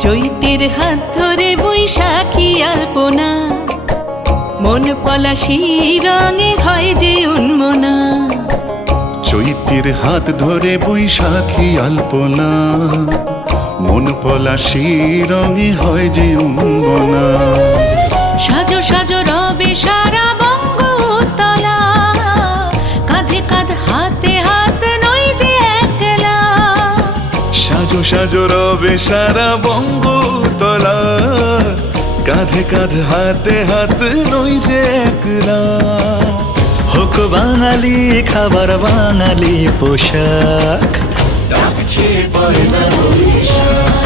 চৈতের হাত ধরে বৈশাখী আলপনা, মন পলাশি রঙে হয় যে উন্মনা। চৈতের হাত ধরে বৈশাখী আলপনা, মন পলাশি রঙে হয় যে উন্মনা। সাজো সাজো রবে সারা বঙ্গতলা, কাঁধে কাঁধ হাতে হাত নই যে একলা। সাজো সাজো রবে সারা বঙ্গতলা, কাঁধে কাঁধ হাতে হাত নই যে একলা। হোক বাঙালি খাবার বাঙালি পোশাক, ডাকছে পয়লা বৈশাখ।